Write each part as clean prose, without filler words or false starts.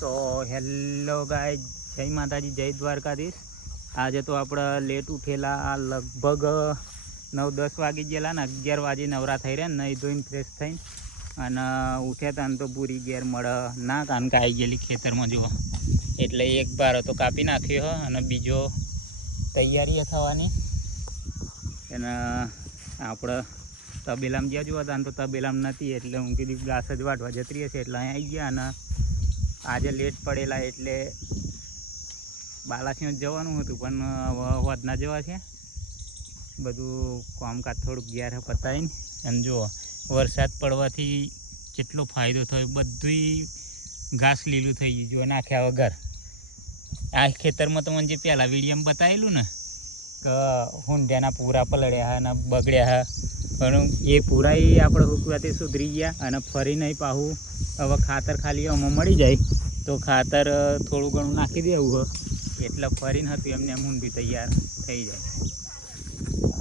તો હેલો ગાય, જય માતાજી, જય દ્વારકાધીશ। આજે તો આપણે લેટ ઉઠેલા, લગભગ 9-10 વાગી ગયેલા ને 11 વાગે નવરા થઈ રહ્યા, નહીં ધોઈને ફ્રેશ થઈને અને ઉઠ્યા હતા ને તો પૂરી ઘેર મળે ના, કારણ કે આવી ગયેલી ખેતરમાં જુઓ એટલે એક બારો તો કાપી નાખ્યો અને બીજો તૈયારી થવાની અને આપણે તબેલામાં જ્યાં જોવા હતા તો તબેલામાં નથી, એટલે હું કીધું ઘાસ જ વાટવા જતી હશે એટલે અહીં આવી ગયા। અને આજે લેટ પડેલા એટલે બાલાસિંહ જવાનું હતું પણ હોદના જવા છે, બધું કામકાજ થોડુંક ઘેર પતાવીને। અને જુઓ વરસાદ પડવાથી કેટલો ફાયદો થયો, બધું ઘાસ લીલું થઈ ગયું જો નાખ્યા વગર। આ ખેતરમાં તો મને જે પહેલાં વિડીયોમાં બતાવેલું ને કે હુંડિયાના પૂરા પલળ્યા અને બગડ્યા, પણ એ પૂરા આપણે હુકવાથી સુધરી ગયા અને ફરી નહીં પાહું। હવે ખાતર ખાલી આમાં મળી જાય તો ખાતર થોડું ઘણું નાખી દેવું હોય એટલે ફરીને હતું એમને એમ ઊંડી તૈયાર થઈ જાય।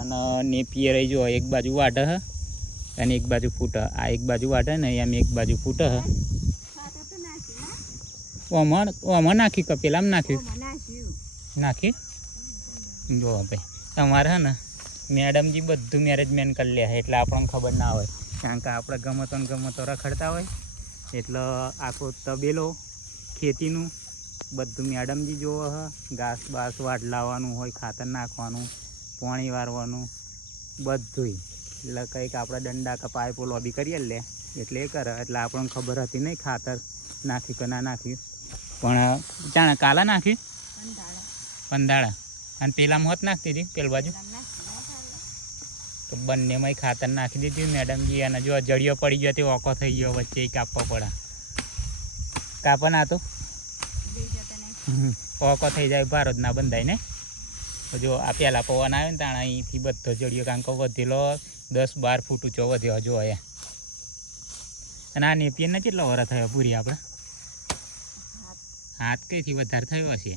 અને નેપિયર જો એક બાજુ વાટે હ અને એક બાજુ ફૂટે, આ એક બાજુ વાટે ને એમ એક બાજુ ફૂટે હ। ઓમાં નાખી કે પેલામાં નાખ્યું નાખી જો ભાઈ તમારે હે ને મેડમજી બધું મેનેજમેન્ટ કરી લે એટલે આપણને ખબર ના હોય, કારણ કે આપણે ગમતો ને ગમતો રખડતા હોય એટલે આખો તબેલો ખેતીનું બધું મેડમજી જોવે હ। ઘાસ બાસ વાટ લાવવાનું હોય, ખાતર નાખવાનું, પાણી વારવાનું બધું, એટલે કંઈક આપણે દંડા કે પાઇપો લોબી કરીએ લે એટલે એ કરે, એટલે આપણને ખબર હતી નહીં ખાતર નાખ્યું કે ના નાખ્યું। પણ જાણે કાલા નાખ્યું પંદાળા અને પેલામાં હોત નાખતી હતી પેલ બાજુ તો બંનેમાં ખાતર નાખી દીધું મેડમજી। અને જો જડિયો પડી ગયો તે ઓકો થઈ ગયો, વચ્ચે કાપવો પડે, કાપા ના તો ઓકો થઈ જાય, ભારત ના બંધાય ને। તો જો આ પહેલાં પવન આવ્યો ને તાણે અહીંથી બધો જડિયો કારણ કે વધેલો 10-12 ફૂટ ઊંચો વધ્યો જો એ। અને આ નેપિયરને કેટલો વરસ થયો પૂરી આપણે હાથ કઈથી વધારે થયો હશે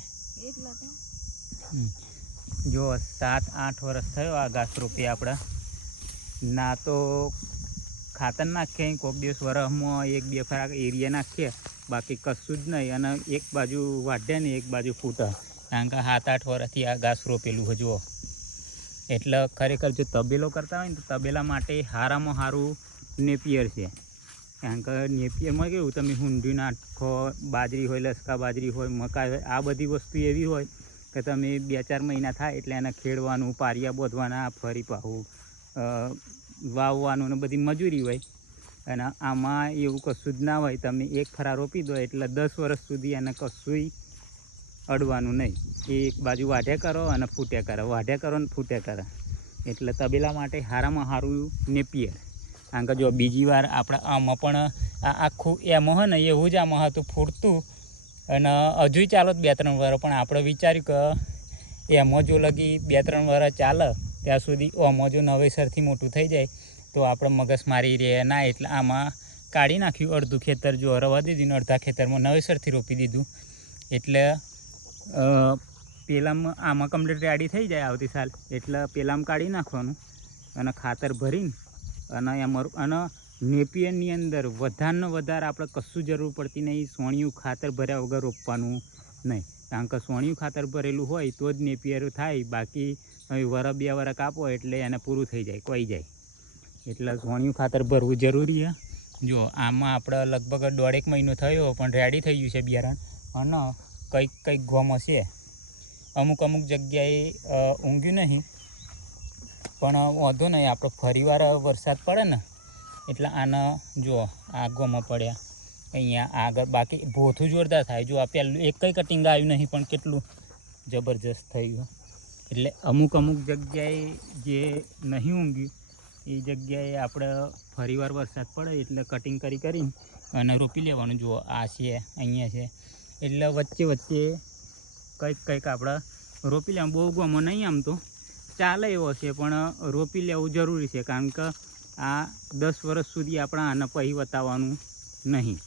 જો 7-8 વર્ષ થયો આ ઘાસ રોપી આપણે ના, તો ખાતર નાખીએ કોઈક દિવસ વરસમાં 1-2 ફરાક એરિયા નાખીએ, બાકી કશું જ નહીં। અને એક બાજુ વાઢે ને એક બાજુ ફૂટે, કારણ કે 7-8 વર્ષથી આ ઘાસ રોપેલું હોય જુઓ। એટલે ખરેખર જો તબેલો કરતા હોય ને તો તબેલા માટે સારામાં સારું નેપિયર છે, કારણ કે નેપિયરમાં કેવું તમે હુંડી નાખો, બાજરી હોય, લસકા બાજરી હોય, મકાઈ હોય, આ બધી વસ્તુ એવી હોય કે તમે 2-4 મહિના થાય એટલે એને ખેડવાનું, પારિયા બોધવાના, ફરી પાવું વાવવાનું ને બધી મજૂરી હોય। અને આમાં એવું કશું જ ના હોય, તમે એક ફરા રોપી દો એટલે 10 વર્ષ સુધી એને કશુંય અડવાનું નહીં, એક બાજુ વાઢ્યા કરો અને ફૂટ્યા કરો, વાઢ્યા કરો ને ફૂટ્યા કરો, એટલે તબેલા માટે સારામાં સારું નેપિયર। કારણ કે જો બીજી વાર આપણે આમાં પણ આ આખું એમાં હોય ને એવું જ આમાં હતું ફૂટતું અને હજુય ચાલો 2-3 વર્ષ, પણ આપણે વિચાર્યું કે એમાં જો લગી 2-3 વર્ષ ચાલે ત્યાં સુધી આમાં જો નવેસરથી મોટું થઈ જાય તો આપણે મગજ મારી રહે ના, એટલે આમાં કાઢી નાખ્યું અડધું ખેતર જો રવા દીધું ને અડધા ખેતરમાં નવેસરથી રોપી દીધું, એટલે પેલામાં આમાં કમ્પ્લીટ રેડી થઈ જાય આવતી સાલ, એટલે પેલામાં કાઢી નાખવાનું અને ખાતર ભરીને અને એમાં અને નેપિયરની અંદર વધારે વધારે આપણે કશું જરૂર પડતી નહીં, સોણિયું ખાતર ભર્યા વગર રોપવાનું નહીં, કારણ કે સોણિયું ખાતર ભરેલું હોય તો જ નેપિયર થાય, બાકી 1-2 વર્ષ કાપો એટલે એને પૂરું થઈ જાય, કોઈ જાય, એટલે સોણિયું ખાતર ભરવું જરૂરી છે। જો આમાં આપણે લગભગ 1.5 મહિનો થયો પણ રેડી થઈ ગયું છે બિયારણ, અને કંઈક ગોમ હશે, અમુક જગ્યાએ ઊંઘ્યું નહીં, પણ વાંધો નહીં, આપણે ફરીવાર વરસાદ પડે ને એટલે આને જો આ ગોમાં પડ્યા અહીંયા આગળ, બાકી ભોથું જોરદાર થાય જો આ પહેલું એક કંઈ કટિંગ આવ્યું નહીં પણ કેટલું જબરજસ્ત થયું। એટલે અમુક જગ્યાએ જે નહીં ઊંઘ્યું એ જગ્યાએ આપણે ફરીવાર વરસાદ પડે એટલે કટિંગ કરીને અને રોપી લેવાનું। જુઓ આ છે અહીંયા છે, એટલે વચ્ચે કંઈક આપણે રોપી લેવાનું, બહુ ગમો નહીં આમ તો ચાલે એવો છે પણ રોપી લેવું જરૂરી છે, કારણ કે આ 10 વર્ષ સુધી આપણે આને પછી બતાવવાનું નહીં,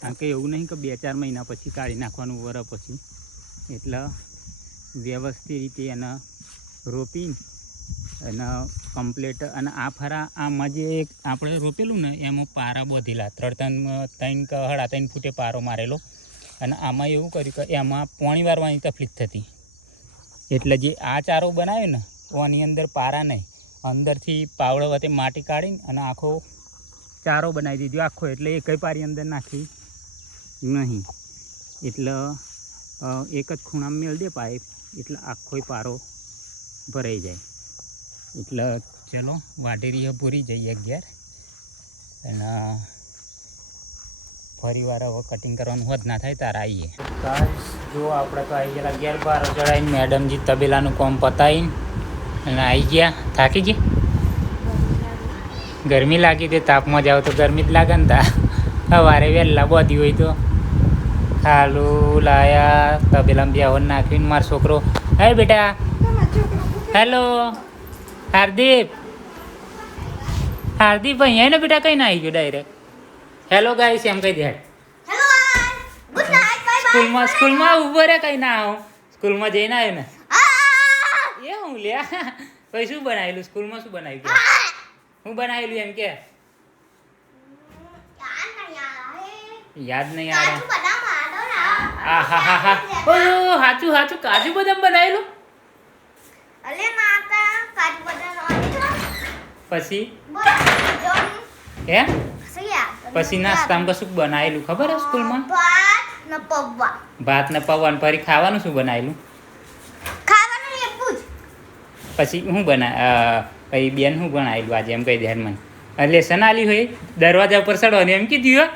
કારણ કે એવું નહીં કે 2-4 મહિના પછી કાઢી નાખવાનું વરસ પછી, એટલે વ્યવસ્થિત રીતે એને રોપીને અને કમ્પ્લીટ। અને આ ફરા આમાં જે આપણે રોપેલું ને એમાં પારા બોધેલા 3 કે 3.5 ફૂટે પારો મારેલો, અને આમાં એવું કર્યું કે એમાં પાણી વારવાની તકલીફ થતી, એટલે જે આ ચારો બનાવ્યો ને આની અંદર પારા નહીં, અંદરથી પાવડો વચ્ચે માટી કાઢીને અને આખો ચારો બનાવી દીધો આખો, એટલે એકય પારી અંદર નાખી નહીં. એટલે એક જ ખૂણામાં મેળ દે પાઇપ, એટલે આખો પારો ભરાઈ જાય. એટલે ચલો વાટેરીએ પૂરી જઈએ 11 અને ફરી વાર હવે કટિંગ કરવાનું હોત ના થાય તારા આવીએ. જો આપણે તો આવી ગયા 11-12 ચડાવીને મેડમજી તબેલાનું કામ પતાવીને અને આવી ગયા. થાકી ગયા? ગરમી લાગી તે તાપમાં જાવ તો ગરમી જ લાગે ને તા. સવારે વહેલા બોધી હોય તો ખાલું લાયા તબેલામાં બેહન નાખીને મારો છોકરો, હે બેટા, હેલો હાર્દિક, હાર્દિક અહીંયા ને બેટા કઈ ના આવી ગયો ડાયરેક્ટ. હેલો ગાઈસ એમ કહી દે. સ્કૂલમાં ઉભો રે, કઈ ના આવું, સ્કૂલમાં જઈને આવ્યો ને એ હું લ્યા. પછી શું બનાવેલું સ્કૂલમાં? શું બનાવ્યું? હું બનાવેલું એમ કે યાદ નહીં આવે. હા હા હા હા, ઓ સાચું સાચું, કાજુ બદામ બનાવેલું. પછી હે પછી નાસ્તામાં કશું બનાવેલું ખબર હે સ્કૂલમાં? ભાત ને પૌવા. ફરી ખાવાનું શું બનાવેલું? પછી શું પછી બેન શું બનાવેલું આજે એમ કહી દે મને. લેસન આલી હોય દરવાજા ઉપર ચડવાનું એમ કીધું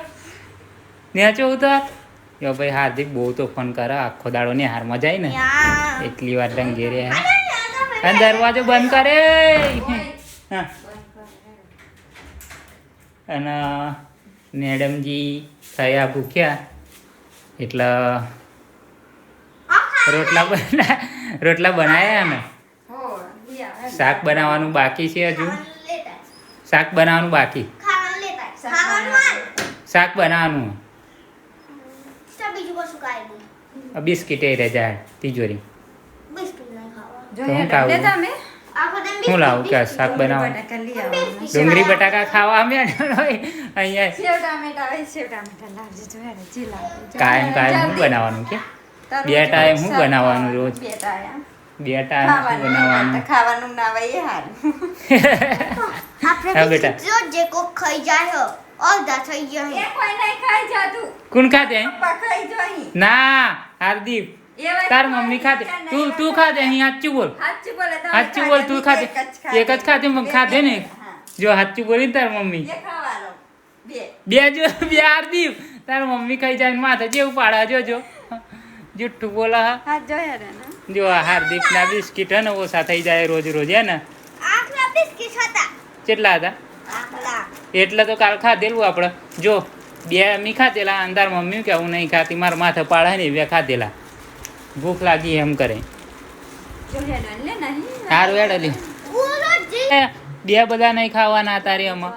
નેચો ઉતાર. યો ભાઈ હાર્દિક બહુ તો ફોન કરે, આખો દાડો ને હારમાં જાય ને એટલી વાર ડંગે રે. અને દરવાજો બંધ કરે. હા અને મેડમજી થયા ભૂખ્યા એટલે રોટલા બનાવ્યા ને. શાક બનાવવાનું બાકી છે, હજુ શાક બનાવવાનું બાકી. શાક બનાવવાનું બિસ્કીટ એ રજા તિજોરી. શું ખાવું? શું લાવું કે શાક બનાવવાનું? ડુંગળી બટાકા ખાવા અમે અહીંયા કાયમ શું બનાવવાનું કે 2 ટાઈમ શું બનાવવાનું? રોજ 2 ટાઈમ શું બનાવવાનું? ખાવાનું ના હોય હાલ હા બેટા, જે કો ખાઈ જાય અડધા થઈ જાય એ કોઈ નહીં ખાઈ જાતું. કોણ ખાતે? પપ્પા ખાઈ જાય ના હાર્દિક, તાર મમ્મી ખાતે. તું ખાતે અહીં? સાચું બોલ, સાચું બોલ. તું ખાતે? એક જ ખાતે ખાતે ને? જો સાચું બોલી તાર મમ્મી બે હાર્દિક, તાર મમ્મી ખાઈ જાય માથે જેવું પાડા. જોજો જુઠ્ઠું બોલા. જો હાર્દિક ના બિસ્કીટ હે ને ઓછા થઈ જાય રોજ રોજ હે ને. કેટલા હતા? એટલે તો કાલ ખાધેલું આપણે. જો 2 મી ખાધેલા, અંધાર મમ્મી કે હું નહીં ખાતી, મારા માથે પાડા ને 2 ખાધેલા. ભૂખ લાગી એમ કરે. સારું હેડલી 2 બધા નહીં ખાવાના તારી આમાં.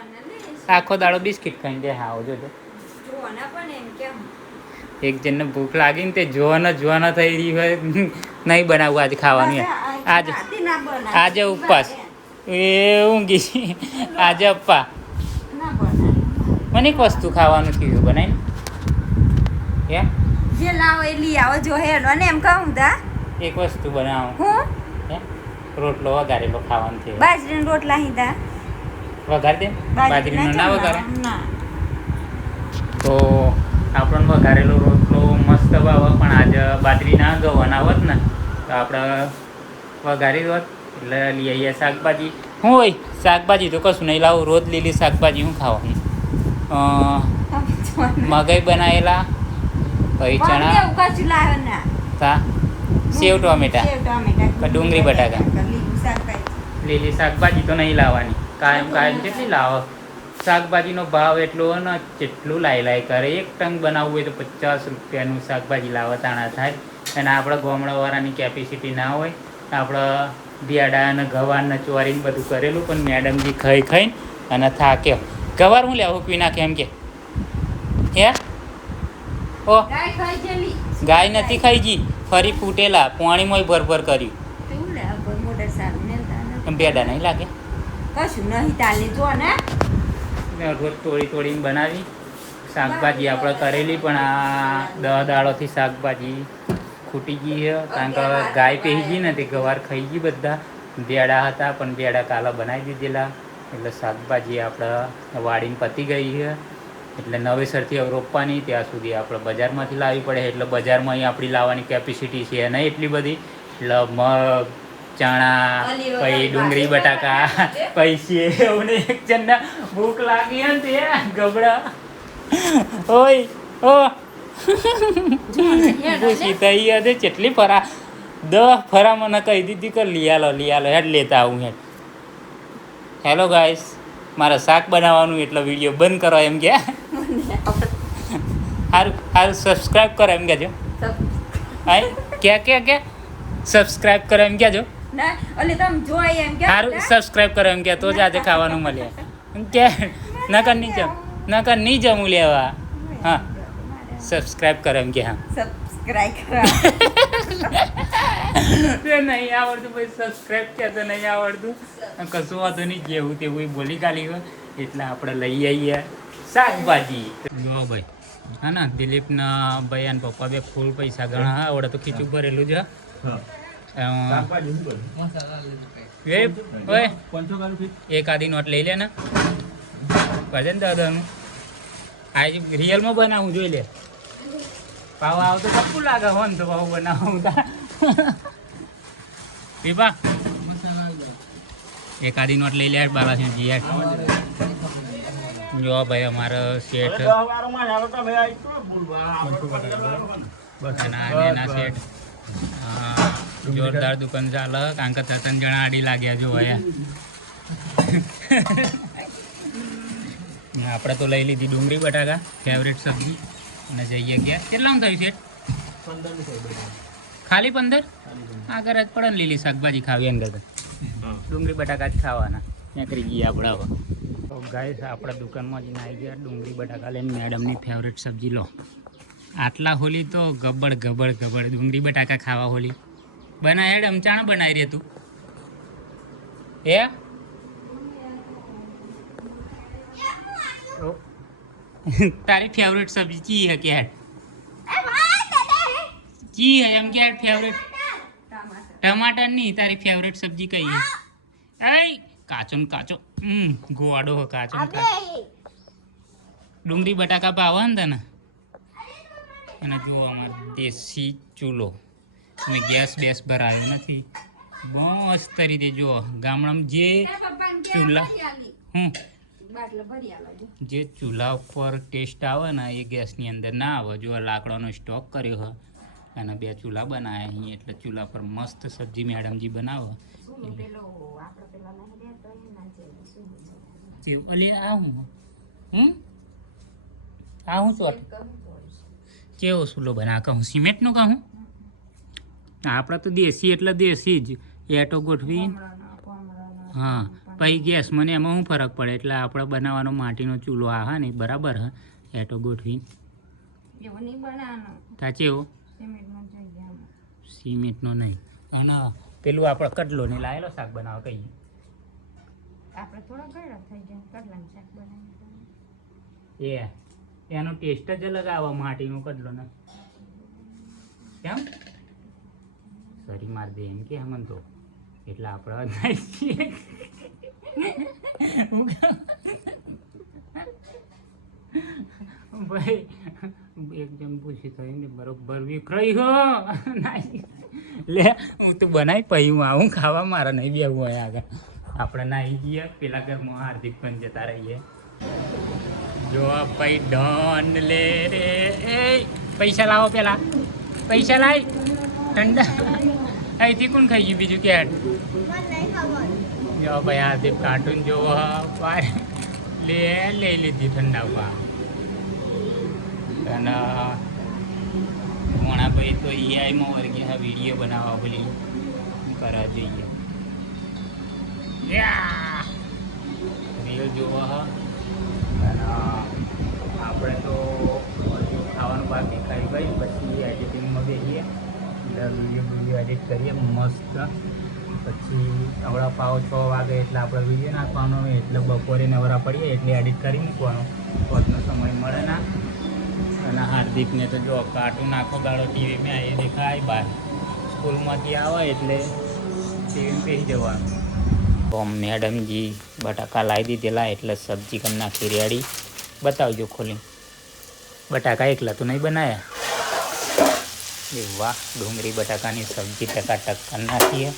આખો દાડો બિસ્કીટ ખાઈને દે. હા જોજો એક જણને ભૂખ લાગી ને તે જોવાના થઈ રહી હોય. નહીં બનાવવું આજે ખાવાનું. આજે ઉપવાસ એ ઊંઘી. આજે અપ્પા મને એક વસ્તુ ખાવાનું થયું બનાવીને. હે જે લાવો એ લઈ આવો. જો હેડો ને એમ કહું તા એક વસ્તુ બનાવો. હું હે રોટલો વઘારેલો ખાવાનું થયું. બાજરીના રોટલા હીધા વઘાર દે. બાજરીનો ના વઘારે ના તો આપણને વઘારેલો રોટલો મસ્ત ભાવે. પણ આજે બાજરી ના ગવાના હોત ને તો આપણે વઘારી હોત. એટલે લઈ આવીએ શાકભાજી. શું હોય શાકભાજી તો કશું નહીં લાવું. રોજ લીલી શાકભાજી શું ખાવાનું? મગઈ બનાવેલા, પછી ચણા, તા સેવ ટોમેટા, ડુંગળી બટાકા. લીલી શાકભાજી તો નહીં લાવવાની. કાયમ કેટલી લાવો? શાકભાજીનો ભાવ એટલો ને જેટલું લાઈ કરે. એક ટંગ બનાવવું હોય તો 50 રૂપિયાનું શાકભાજી લાવવા તાણા થાય. અને આપણા ગામડાવાળાની કેપેસિટી ના હોય. આપણે ભેડા અને ગવાર ને ચોરીને બધું કરેલું, પણ મેડમજી ખાઈને અને થાક્યો. ગવાર હું લેવું પી નાખે એમ કે હે? ઓ ગાય નથી ખાઈ જી, ફરી ફૂટેલા પાણીમાં ભરભર કર્યું. ભેડા નહીં લાગે કશું નહીં તાલે જો ને. રોજ તોડીને બનાવી શાકભાજી આપણે કરેલી પણ આ 10 દાડોથી શાકભાજી ખૂટી ગઈ છે કારણ કે ગાય પહેરી ગઈ ને તે ગવાર ખાઈ ગઈ બધા ભેડા હતા પણ ભેડા કાલા બનાવી દીધેલા એટલે શાકભાજી આપણે વાડીને પતી ગઈ છે એટલે નવેસરથી હવે રોપવાની ત્યાં સુધી આપણે બજારમાંથી લાવવી પડે એટલે બજારમાં અહીં આપણી લાવવાની કેપેસિટી છે નહીં એટલી બધી એટલે મગ ચણા પછી ડુંગળી બટાકા પછી સેવ ને એક ચંદા ભૂખ લાગી ને તે ગબડા ઓય ઓ ખુશી થઈ હતી કેટલી ફરા 10 ફરા મને કહી દીધી કે લીયાલો હેડ લેતા આવું હેડ. હેલો ગાઈસ, મારે શાક બનાવવાનું એટલે વિડીયો બંધ કરો એમ કે સારું સબસ્ક્રાઈબ કરો એમ કહેજો. હા કે સબસ્ક્રાઈબ કરો એમ કહેજો. સારું સબસ્ક્રાઈબ કરો એમ કે તો જ આજે ખાવાનું મળે કે નકર નહીં જમું લેવા. હા સબસ્ક્રાઈબ કરો એમ કે હા નહીં આવડતું પછી સબસ્ક્રાઈબ કે તો નહીં આવડતું કશું વાંધો નહીં જેવું તેવું બોલી કાઢી હોય એટલે આપણે લઈ આવીએ શાકભાજી. જો ભાઈ હા ને દિલીપના ભાઈ અને પપ્પા બે ફૂલ પૈસા ઘણા આવડે તો ખીચું ભરેલું છે. એક આધી નોટ લઈ લે ને ભજન દાદાનું આ રિયલમાં બનાવું જોઈ લે પાવા આવ તો કપુ લાગે હો ને તો પાવ બનાવું પીપા એક આધી નોટ લઈ લે બાલાસિંહજી યાર. જો ભાઈ અમારો શેઠ એના શેઠ જોરદાર દુકાન ચાલે કારણ કે 3 જણા આડી લાગ્યા જો આપણે તો લઈ લીધી ડુંગળી બટાકા ફેવરેટ સબ્જી અને જઈએ ગયા કેટલામાં થયું છે ખાલી 15 આગળ જ પડે ને લીલી શાકભાજી ખાવી એમ કરતા ડુંગળી બટાકા જ ખાવાના નીકળી ગયા આપણે હવે. તો ગાઈસ આપણા દુકાનમાં જઈને આવી ગયા ડુંગળી બટાકા લઈને મેડમની ફેવરેટ સબ્જી લો. આટલા હોલી તો ગબડ ડુંગળી બટાકા ખાવા હોલી બનાય હેડ અમચાણા બનાવી રે તું એ તારી ફેવરેટ સબ્જી ચી હે કે હેડ ચી હે એમ કે હેડ ફેવરેટ ટમાટર ની તારી ફેવરેટ સબ્જી કઈ હે? એ કાચો ને કાચો ગોવાડો હો કાચો ને કાચો ડુંગળી બટાકા ભાવે ને તને. અને જો અમારો દેશી ચૂલો મેં ગેસ બેસ ભરાયો નથી મસ્ત રીતે જો ગામડામાં જે ચૂલા ઉપર ટેસ્ટ આવે ને એ ગેસની અંદર ના આવે. જો લાકડાનો સ્ટોક કર્યો હોય અને 2 ચૂલા બનાવ્યા અહીં એટલે ચૂલા પર મસ્ત સબ્જી મેડમજી બનાવો. અલે આ હું ચોટ કેવો ચૂલો બના કહું સિમેન્ટનો કહું આપણે તો દેશી એટલે દેશી જ એટો ગોઠવી હા પછી ગેસ મને એમાં શું ફરક પડે એટલે આપણે બનાવવાનો માટીનો ચૂલો આ હા ને બરાબર હા એટો ગોઠવી સાચે એવો સિમેન્ટનો નહીં અને પેલું આપણે કડલો ને લાયેલો શાક બનાવો કહીએ એ એનો ટેસ્ટ જ અલગ આવે માટીનો કડલો ને કેમ સરી માર દે એમ કે હમન તો એટલે આપણે ભાઈ એકદમ પૂછી થઈ ને બરોબર વિખરાઈ હો લે હું તો બનાવી પછી હું આવું ખાવા મારા નહીં બેવું હોય આગળ આપણે નાહી ગયા પેલા ઘરમાં હાર્દિક પણ જતા રહીએ. જો ભાઈ ડન લે રે એ પૈસા લાવો પેલા પૈસા લાવી ઠંડા અહીંથી કોણ ખાઈ ગયું બીજું કે જો ભાઈ હાર્દિક કાર્ટૂન જોવો લઈ લીધી ઠંડા પા અને ઘણા ભાઈ તો ઈઆઈમાં વર્ગી હા વિડીયો બનાવવા બોલી કરવા જોઈએ રીલ જોવા હા અને આપણે તો ખાવાનું બાકી ખાઈ ગઈ પછી એડિટિંગમાં બેસીએ એટલે વિડીયો એડિટ કરીએ મસ્ત. પછી હમણાં પાવ 6 વાગે એટલે આપણે વિડીયો નાખવાનો એટલે બપોરે નવરા પડીએ એટલે એડિટ કરી મૂકવાનો પોતનો સમય મળે ના. અને હાર્દિકને તો જો કાર્ટૂન આખો દાડો ટીવીમાં આવી દેખાય બહાર સ્કૂલમાંથી આવે એટલે ટીવીમાં બેસી જવાનું. તો મેડમજી બટાકા લાવી દીધેલા એટલે સબ્જી કરી નાખી રેડી. બતાવજો ખોલી. બટાકા એકલા તો નહીં બનાવ્યા. એ વાહ, ડુંગળી બટાકાની સબ્જી ટકાટક કરી નાખીએ.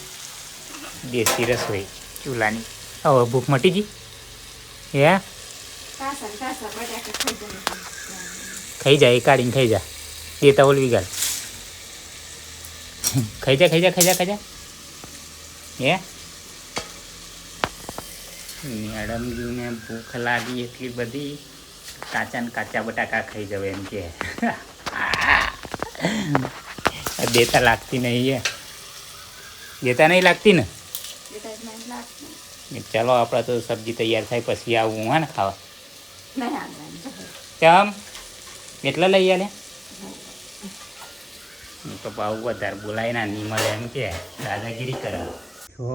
દેશી રસોઈ ચૂલાની. હવે ભૂખ મટી ગઈ? હે ખાઈ જા, એ કાઢીને ખાઈ જા. દેતા ઓલવી ગાળ. ખાઈ જા ખાઈ જા ખાઈ જા ખાઈ જા. હે મેડમજીને ભૂખ લાગી એટલી બધી કાચા ને કાચા બટાકા ખાઈ જાવ એમ કે. દેતા લાગતી નહીં. દેતા નહીં લાગતી ને? ચાલો આપણે તો સબ્જી તૈયાર થાય પછી આવું હા ને ખાવા. કેમ કેટલા લઈ આલે? તો ભાવ વધારે બોલાય ના નહીં મળે એમ કે દાદાગીરી કરે. તો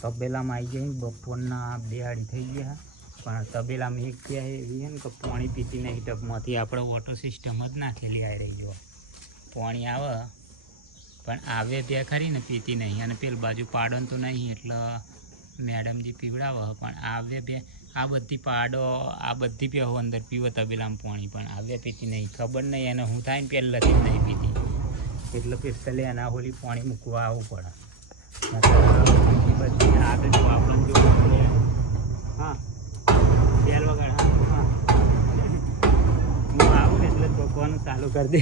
તબેલામાં આવી જાય બપોરના 2 અઢી થઈ ગયા. પણ તબેલામાં એક ક્યાં એવી છે ને કે પાણી પીતી નહીં ટબમાંથી. આપણે વોટર સિસ્ટમ જ નાખેલી આવી રહી જો. પાણી આવે પણ આવે ત્યાં ખરી ને પીતી નહીં. અને પેલી બાજુ પાડન તો નહીં એટલે મેડમજી પીવડાવે. પણ આવે બે આ બધી પાડો આ બધી પેહો અંદર પીવો તબેલામાં પાણી. પણ આવે પીતી નહીં. ખબર નહીં એને હું થાય ને પહેલાંથી જ નહીં પીતી. એટલે પેસ્ટલે એના હોલી પાણી મૂકવા આવવું પડે. બધી આગળ જો આપણને જો હા બેલ વગર હા હું આવું ને એટલે ચોકવાનું ચાલુ કરી દે.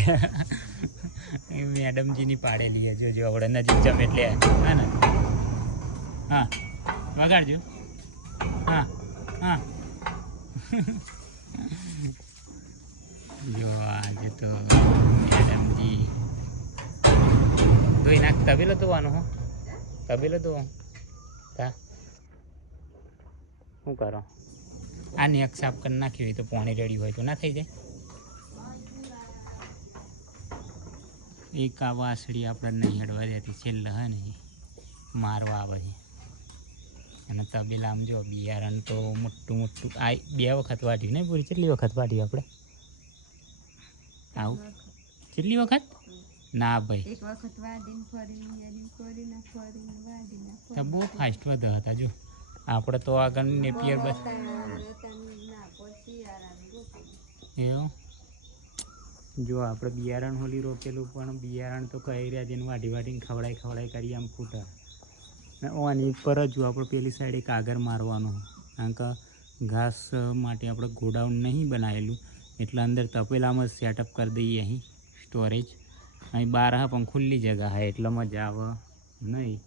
મેડમજીની પાડેલી જો જો આપણે નજીક જમ એટલે હા ને હા વગાડજો હા હા. જો આજે તો મેડમજી ધોઈ નાખ. તબેલો ધોવાનો હો તબેલો ધો. હા શું કરો? આ નેક સાફ કરી નાખ્યું હોય તો પાણી રેડી હોય તો ના થઈ જાય. એક આ વાસળી આપણે નહીં હેડવા દેતી છેલ્લે હે ને મારવા આવે છે. અને તબેલામાં જો બિયારણ તો મોટું મોટું આ 2 વખત વાઢ્યું ને પૂરી. કેટલી વખત વાઢ્યું આપણે આવું? કેટલી વખત? ના ભાઈ તો બહુ ફાસ્ટ વધા હતા. જો આપણે તો આગળ નેપિયર બસ એવું. જો આપણે બિયારણ હોલી રોકેલું પણ બિયારણ તો કહી રહ્યા છે ને વાઢી વાઢીને ખવડાઈ કરી આમ ફૂટા. ઓની ઉપર જ જો આપણે પેલી સાઈડ એક આગળ મારવાનો. કારણ કે ઘાસ માટે આપણે ગોડાઉન નહીં બનાવેલું એટલે અંદર તપેલામાં જ સેટઅપ કરી દઈએ અહીં સ્ટોરેજ. અહીં બહાર હા પણ ખુલ્લી જગ્યા હા એટલે મજા આવે નહીં.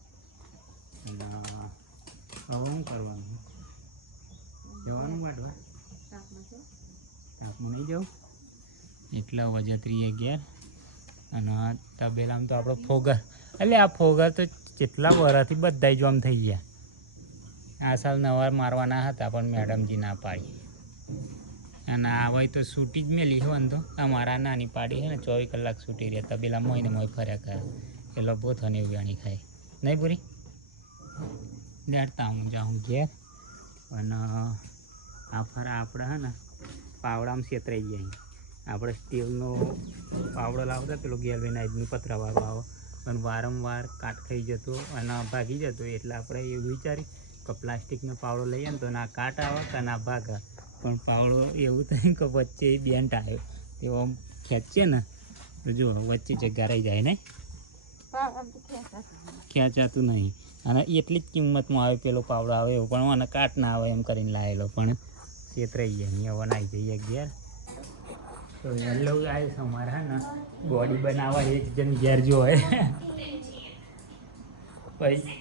હવે શું કરવાનું? જવાનું વાટવા? તાપમાં નહીં જવું એટલે વજત્રીએ ઘેર. અને તબેલામાં તો આપણો ફોગર એટલે આ ફોગર તો જેટલા વરાથી બધા જ આમ થઈ ગયા. આ સાલ નવા મારવાના હતા પણ મેડમજી ના પાડી. અને આ હોય તો છૂટી જ મેલી હોય ને તો અમારા નાની પાડી છે ને 24 કલાક છૂટી રહે. તબેલા મોઈને મોય ફર્યા કરે એટલે બહુ થને ઉગાણી ખાય નહીં પૂરી. દેડતા હું જાઉં ઘેર. અને આ ફરા આપણે હે ને પાવડામાં છેતરાઈ ગયા. આપણે સ્ટીલનો પાવડો લાવતા પેલો ગેલ્વેનાઇઝનું પતરાવાળો આવે અને વારંવાર કાટ થઈ જતો અને ભાગી જતો. એટલે આપણે એવું વિચારી કે પ્લાસ્ટિકનો પાવડો લઈએ ને તો ના કાટ આવે કે ના ભાગે. પણ પાવડો એવું થયું કે વચ્ચે બેન્ટ આવ્યો તેઓ આમ ખેંચે ને તો જો વચ્ચે જગ્યા રહી જાય ને ખેંચાતું નહીં. અને એટલી જ કિંમતમાં આવે પેલો પાવડો આવે એવું પણ મને કાટ ના આવે એમ કરીને લાવેલો પણ છેતરાઈ ગયા. અહીંયા વનાઈ જઈએ ઘેર. તો હેલો ગાઈસ અમારા ને બોડી બનાવવા એક જણ ઘેર જો હોય પછી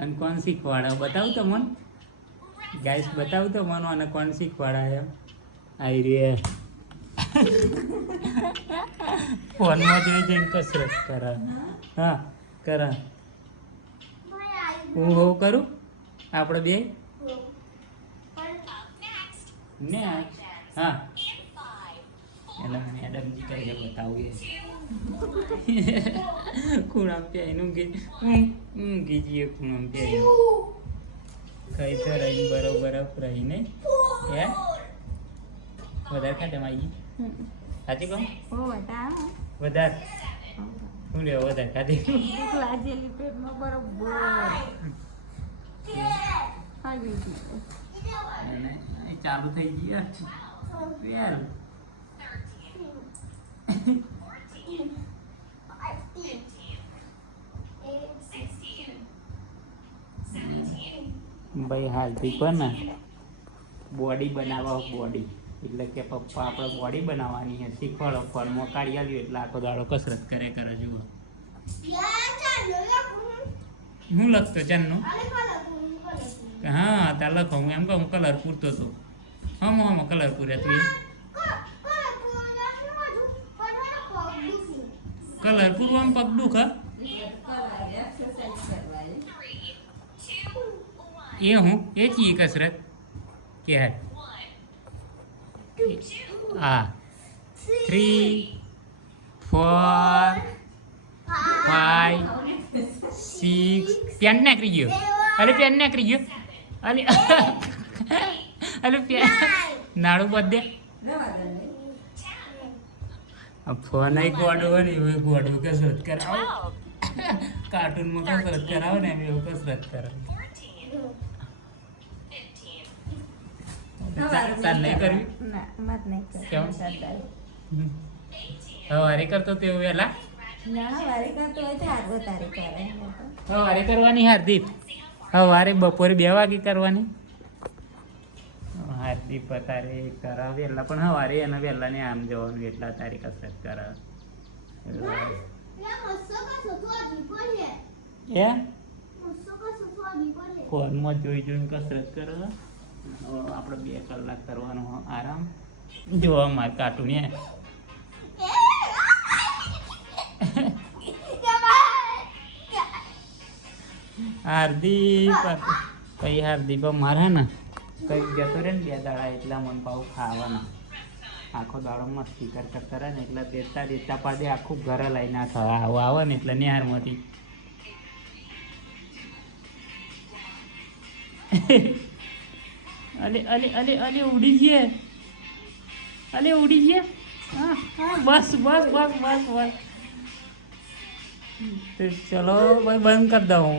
અને કોણ શીખવાડે બતાવું તો મન ગાઈસ બતાવું તો મનો અને કોણ શીખવાડા એમ આવી રે ફોનમાં જોઈ જઈને કસરત કરે. હા કરે હું હોવ કરું આપણે બે ને હા એટલે મેડમજી કહીએ બતાવું. ખૂણામ પ્યાયને ઊંઘી જઈએ ખૂણામ પ્યાય કઈ તો રહી બરોબર રહીને હે વધારે ખાતે માગી સાચી કહું વધારે શું લેવો વધારે ખાધી ચાલુ થઈ ગયું વેલ ભાઈ હાલથી પણ ને બોડી બનાવવા બોડી એટલે કે પપ્પા આપણે બોડી બનાવવાની છે શીખવાડો ફોનમાં કાઢી આવ્યું એટલે આખો દાડો કસરત કરે જુઓ હું લખતો ચાલનો હા ત્યાં લખો હું એમ કહું કલર પૂરતો હતો હમ કલર પૂરે તું કલર પૂરવામાં પગ દુખ એ હું એ ચી કસરત કે હા 3 4 5 6 પેન નાખી ગયો અરે પેન નાખી ગયો અરે અરે પેન નાડું બધે ફોન ગોડો ને એવું ગોડો કસરત કરાવો કાર્ટૂનમાં કસરત કરાવો ને એવું કસરત કરાવો તાર નહીં કરવી હવારે કરતો તે વેલા હવારે કરવાની હાર્દિક હવારે બપોરે 2 વાગે કરવાની હાર્દિક તારે કરાવ વહેલા પણ હવારે એના વહેલા ને આમ જવાનું એટલા તારી કસરત કરાવ એ ફોનમાં જોઈને કસરત કરો આપણે 2 કલાક કરવાનો આરામ જોવા માર કાર્ટૂન એ હાર્દિક કઈ હાર્દિક મારા ને કઈ જતો રહે ને 2 દાડા એટલા મન પાવ ખાવાના આખો દાડો મસ્તી કરતા રહે ને એટલે દેતા પાડે આખું ઘરે લઈ નાખે આવે ને એટલે નિહારમાંથી અલે ઉડી ગયા ઉડી ગયા બસ ચલો ભાઈ બંધ કરી દઉં